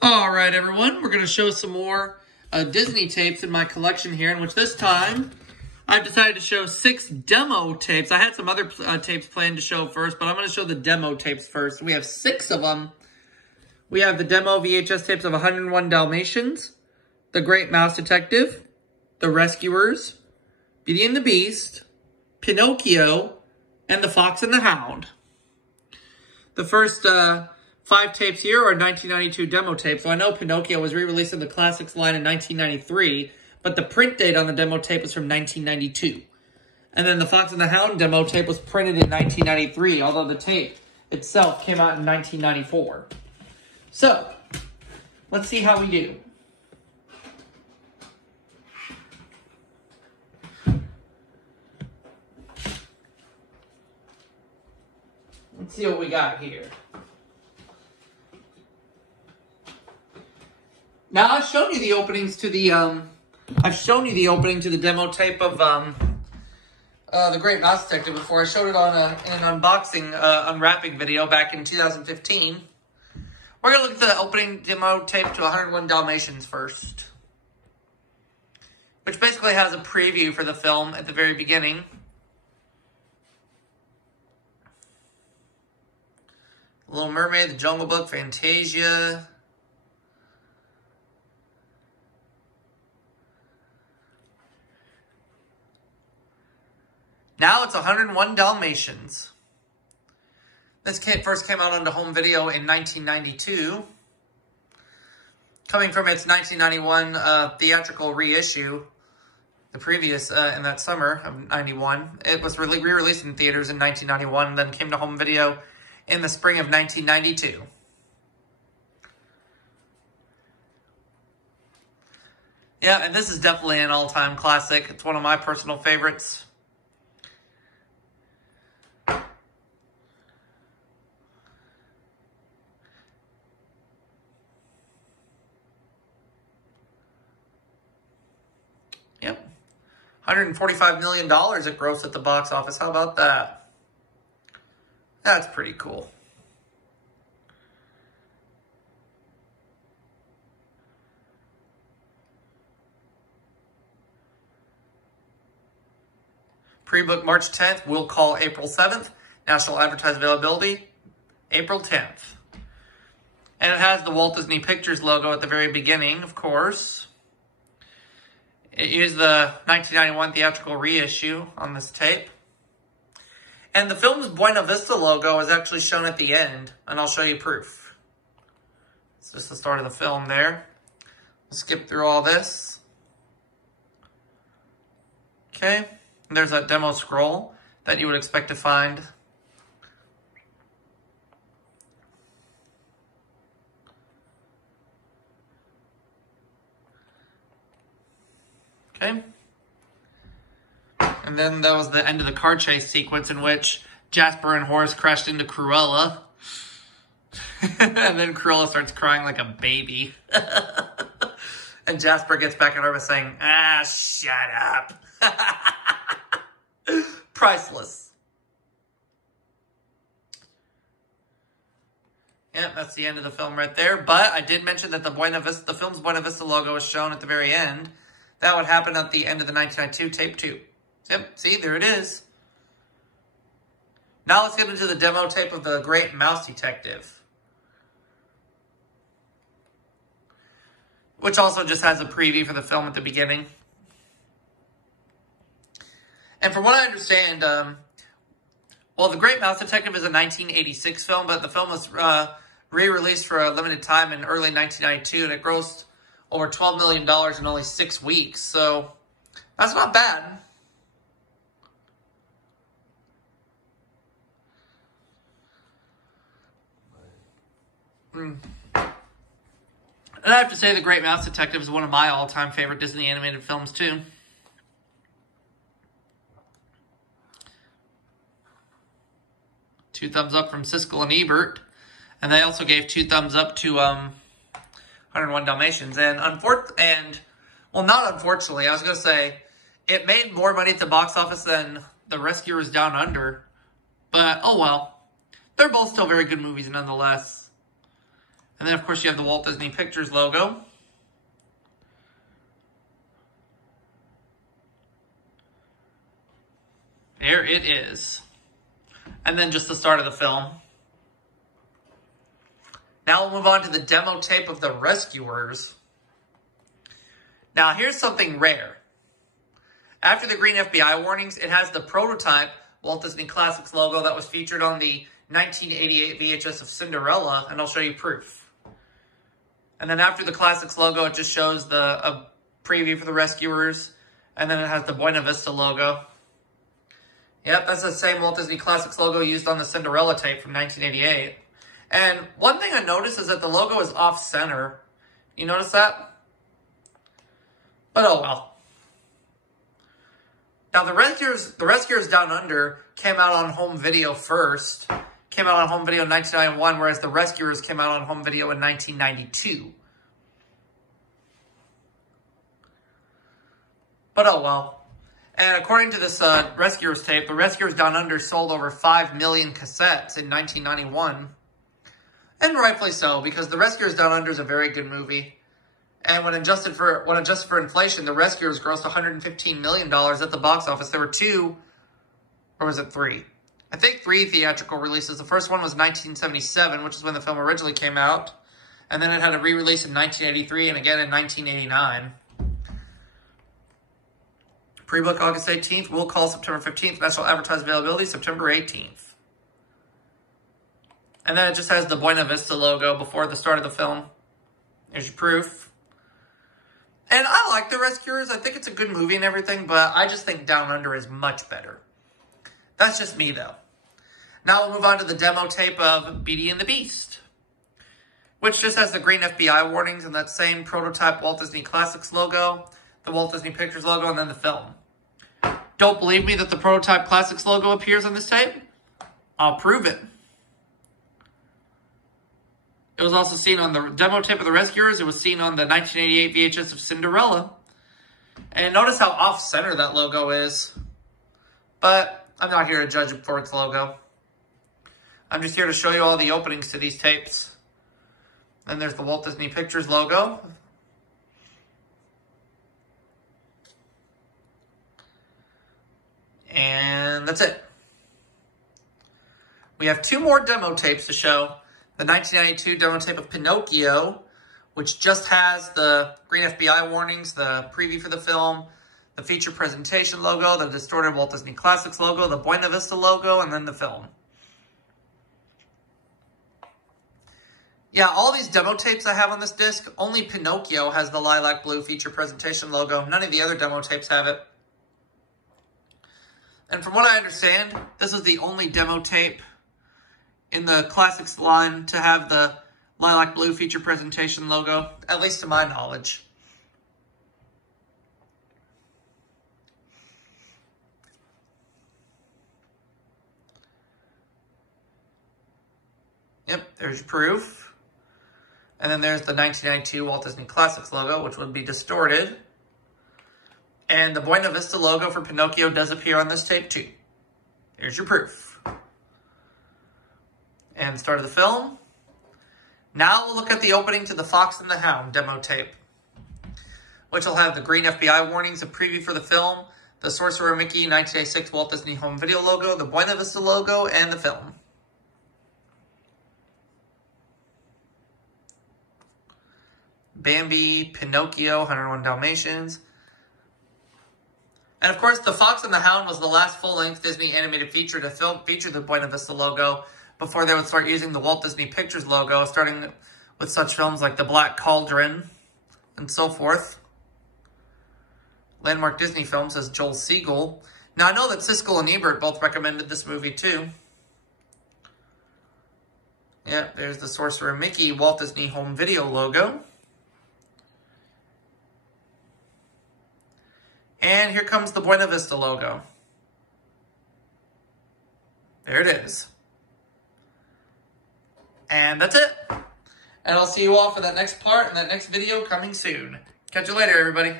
All right, everyone, we're going to show some more Disney tapes in my collection here, in which this time I've decided to show 6 demo tapes. I had some other tapes planned to show first, but I'm going to show the demo tapes first. We have 6 of them. We have the Demo VHS tapes of 101 Dalmatians, The Great Mouse Detective, The Rescuers, Beauty and the Beast, Pinocchio, and The Fox and the Hound. The first 5 tapes here are 1992 demo tapes. So I know Pinocchio was re-released in the Classics line in 1993, but the print date on the demo tape was from 1992. And then the Fox and the Hound demo tape was printed in 1993, although the tape itself came out in 1994. So, let's see how we do. Let's see what we got here. Now I've shown you the openings to the opening to the demo tape of The Great Mouse Detective before. I showed it on in an unboxing unwrapping video back in 2015. We're gonna look at the opening demo tape to 101 Dalmatians first, which basically has a preview for the film at the very beginning. Little Mermaid, The Jungle Book, Fantasia. Now it's 101 Dalmatians. This first came out onto home video in 1992. Coming from its 1991 theatrical reissue, the previous, in that summer of 91. It was re-released in theaters in 1991, then came to home video in the spring of 1992. Yeah, and this is definitely an all-time classic. It's one of my personal favorites. Yep. $145 million it grossed at the box office. How about that? That's pretty cool. Pre-book March 10th. We'll call April 7th. National advertised availability, April 10th. And it has the Walt Disney Pictures logo at the very beginning, of course. It used the 1991 theatrical reissue on this tape. And the film's Buena Vista logo is actually shown at the end, and I'll show you proof. It's just the start of the film there. We'll skip through all this. Okay, and there's that demo scroll that you would expect to find. Okay. And then that was the end of the car chase sequence in which Jasper and Horace crashed into Cruella. And then Cruella starts crying like a baby. And Jasper gets back at her by saying, "Ah, shut up." Priceless. Yeah, that's the end of the film right there. But I did mention that the film's Buena Vista logo is shown at the very end. That would happen at the end of the 1992 tape too. Yep, see, there it is. Now let's get into the demo tape of The Great Mouse Detective, which also just has a preview for the film at the beginning. And from what I understand, well, The Great Mouse Detective is a 1986 film, but the film was re-released for a limited time in early 1992, and it grossed over $12 million in only 6 weeks, so that's not bad. And I have to say The Great Mouse Detective is one of my all-time favorite Disney animated films, too. Two thumbs up from Siskel and Ebert. And they also gave 2 thumbs up to 101 Dalmatians. And well, not unfortunately, I was going to say, it made more money at the box office than The Rescuers Down Under. But, oh well. They're both still very good movies nonetheless. And then, of course, you have the Walt Disney Pictures logo. There it is. And then just the start of the film. Now we'll move on to the demo tape of The Rescuers. Now, here's something rare. After the green FBI warnings, it has the prototype Walt Disney Classics logo that was featured on the 1988 VHS of Cinderella, and I'll show you proof. And then after the Classics logo, it just shows a preview for The Rescuers, and then it has the Buena Vista logo. Yep, that's the same Walt Disney Classics logo used on the Cinderella tape from 1988. And one thing I noticed is that the logo is off-center. You notice that? But oh well. Now, The Rescuers Down Under came out on home video first. Came out on home video in 1991, whereas The Rescuers came out on home video in 1992. But oh well. And according to this Rescuers tape, The Rescuers Down Under sold over 5 million cassettes in 1991. And rightfully so, because The Rescuers Down Under is a very good movie. And when adjusted for inflation, The Rescuers grossed $115 million at the box office. There were 2, or was it 3? I think 3 theatrical releases. The first one was 1977, which is when the film originally came out. And then it had a re-release in 1983 and again in 1989. Pre-book August 18th. Will call September 15th. National advertised availability September 18th. And then it just has the Buena Vista logo before the start of the film. There's your proof. And I like The Rescuers. I think it's a good movie and everything, but I just think Down Under is much better. That's just me, though. Now we'll move on to the demo tape of Beauty and the Beast, which just has the green FBI warnings and that same prototype Walt Disney Classics logo, the Walt Disney Pictures logo, and then the film. Don't believe me that the prototype Classics logo appears on this tape? I'll prove it. It was also seen on the demo tape of The Rescuers. It was seen on the 1988 VHS of Cinderella. And notice how off-center that logo is. But I'm not here to judge it for its logo. I'm just here to show you all the openings to these tapes. Then there's the Walt Disney Pictures logo. And that's it. We have 2 more demo tapes to show. The 1992 demo tape of Pinocchio, which just has the green FBI warnings, the preview for the film, the feature presentation logo, the distorted Walt Disney Classics logo, the Buena Vista logo, and then the film. Yeah, all these demo tapes I have on this disc, only Pinocchio has the lilac blue feature presentation logo. None of the other demo tapes have it. And from what I understand, this is the only demo tape in the Classics line to have the lilac blue feature presentation logo, at least to my knowledge. Yep, there's your proof. And then there's the 1992 Walt Disney Classics logo, which would be distorted. And the Buena Vista logo for Pinocchio does appear on this tape too. Here's your proof. And the start of the film. Now we'll look at the opening to the Fox and the Hound demo tape, which will have the green FBI warnings, a preview for the film, the Sorcerer Mickey 1986 Walt Disney Home Video logo, the Buena Vista logo, and the film. Bambi, Pinocchio, 101 Dalmatians. And of course, The Fox and the Hound was the last full-length Disney animated feature to feature the Buena Vista logo before they would start using the Walt Disney Pictures logo, starting with such films like The Black Cauldron and so forth. Landmark Disney films, says Joel Siegel. Now, I know that Siskel and Ebert both recommended this movie, too. Yep, there's the Sorcerer Mickey Walt Disney Home Video logo. And here comes the Buena Vista logo. There it is. And that's it. And I'll see you all for that next part and that next video coming soon. Catch you later, everybody.